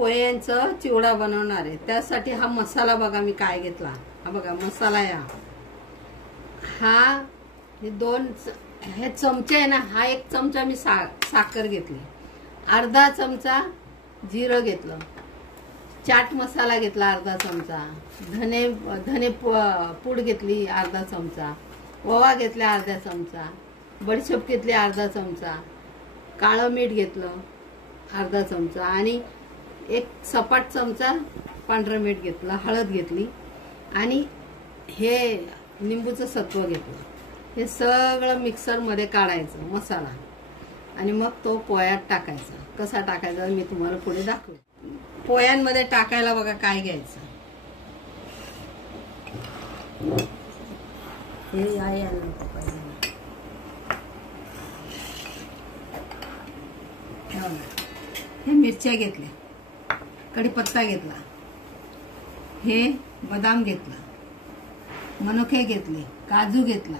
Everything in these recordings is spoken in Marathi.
पोह्यांचा चिवडा बनवणार आहे। त्यासाठी हा मसाला बघा मी काय घेतला। हा बघा मसाला या हा हे दोन हे चमचे आहे ना। हा एक चमचा मी साखर घेतली, अर्धा चमचा जिरं घेतलं, चाट मसाला घेतला अर्धा चमचा, धने पूड घेतली अर्धा चमचा, ओवा घेतला अर्धा चमचा, बडीशेप घेतली अर्धा चमचा, काळं मीठ घेतलं अर्धा चमचा आणि एक सपाट चमचा पांढरं मीठ घेतलं, हळद घेतली आणि हे लिंबूचं सत्व घेतलं। हे सगळं मिक्सर मध्ये काढायचं मसाला आणि मग तो पोह्यात टाकायचा। कसा टाकायचा मी तुम्हाला पुढे दाखवेन। पोह्यांमध्ये टाकायला बघा काय घ्यायचं। हे आहे हे मिरच्या घेतल्या, कढीपत्ता घेतला, हे बदाम घेतला, मनुके घेतले, काजू घेतला,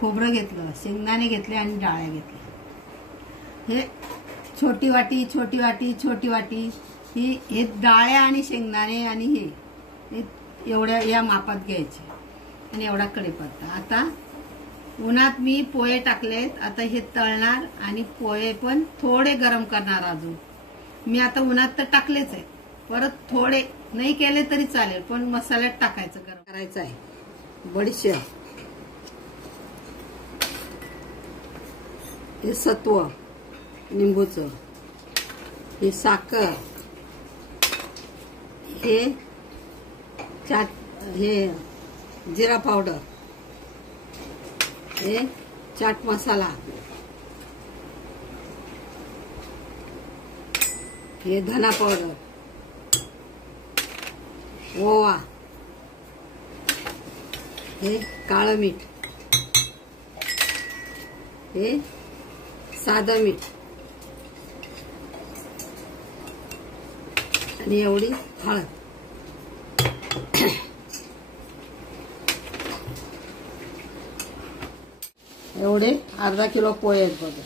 खोबरं घेतलं, शेंगदाणे घेतले आणि डाळ्या घेतल्या। हे छोटी वाटी छोटी वाटी छोटी वाटी ही हे डाळ्या आणि शेंगदाणे आणि हे एवढ्या या मापात घ्यायचे आणि एवढा कढीपत्ता। आता उन्हात मी पोहे टाकलेत, आता हे तळणार आणि पोहे पण थोडे गरम करणार। अजून मी आता उन्हात तर टाकलेच आहे, परत थोडे नाही केले तरी चालेल पण मसाल्यात टाकायचं, गरम करायचं आहे। बडीशेप, हे सत्व लिंबूचं, हे साखर, हे जिरा पावडर, हे चाट मसाला, हे धना पावडर, ओवा, हे काळं मीठ, हे साधं मीठ आणि एवढी हळद। एवढे अर्धा किलो पोहे आहेत बघा।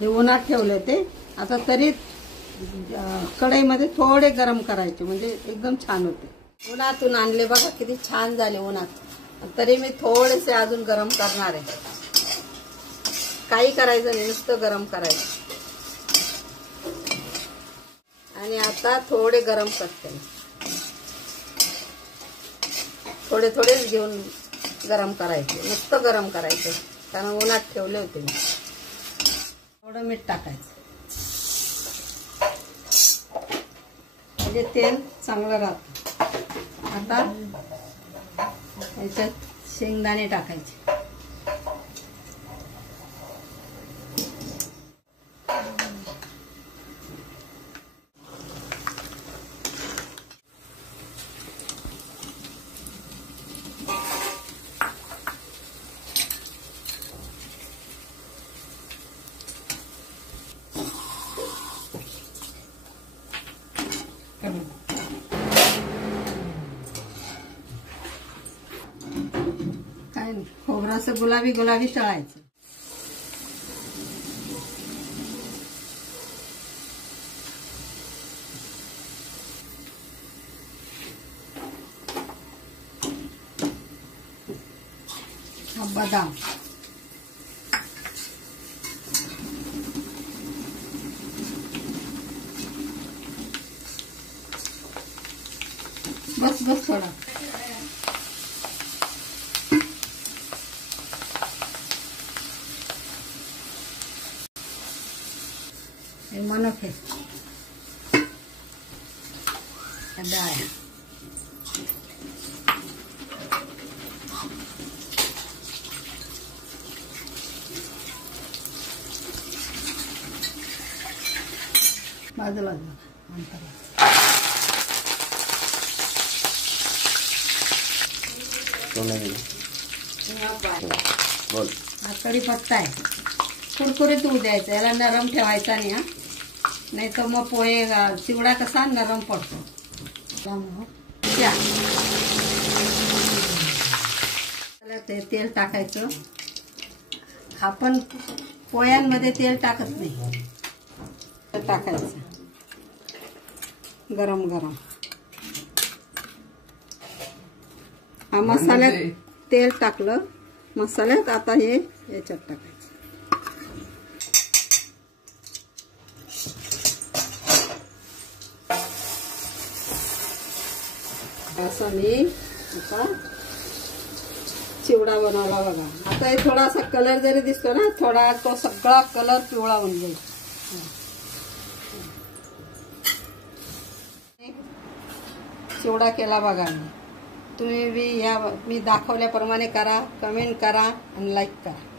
हे उन्हात ठेवले ते, आता तरी कढईमध्ये थोडे गरम करायचे म्हणजे एकदम छान होते। उन्हातून आणले बघा किती छान झाले उन्हात, तरी मी थोडेसे अजून गरम करणार आहे। काही करायचं नाही, नुसतं गरम करायचं आणि आता थोडे गरम करते, थोडे थोडेच घेऊन गरम करायचे, नुसतं गरम करायचं कारण उन्हात ठेवले होते मी। थोडं मीठ टाकायचं म्हणजे तेल चांगलं राहतं। आता याच्यात शेंगदाणे टाकायचे, काय नाही खोबरं असं गुलाबी गुलाबी तळायचं। हा बदाम, बस बस थोडा, हे मनुके, डाळ्या, बाजूला बोल। हा कढीपत्ता आहे, कुरकुरीत होऊ द्यायचा, याला नरम ठेवायचा नाही हा, नाही तर मग पोहे चिवडा कसा नरम पडतो। ते तेल टाकायचं, आपण पोह्यांमध्ये तेल टाकत नाही, टाकायचं गरम गरम हा मसाल्यात तेल टाकलं मसाल्यात आता हे याच्यात टाकायचं असं मी आता चिवडा बनवला बघा आता हे थोडासा कलर जरी दिसतो ना थोडा तो सगळा कलर पिवळा होऊन जाईल चिवडा केला बघा मी तुम्ही बी या मी दाखवल्याप्रमाणे करा कमेंट करा आणि लाईक करा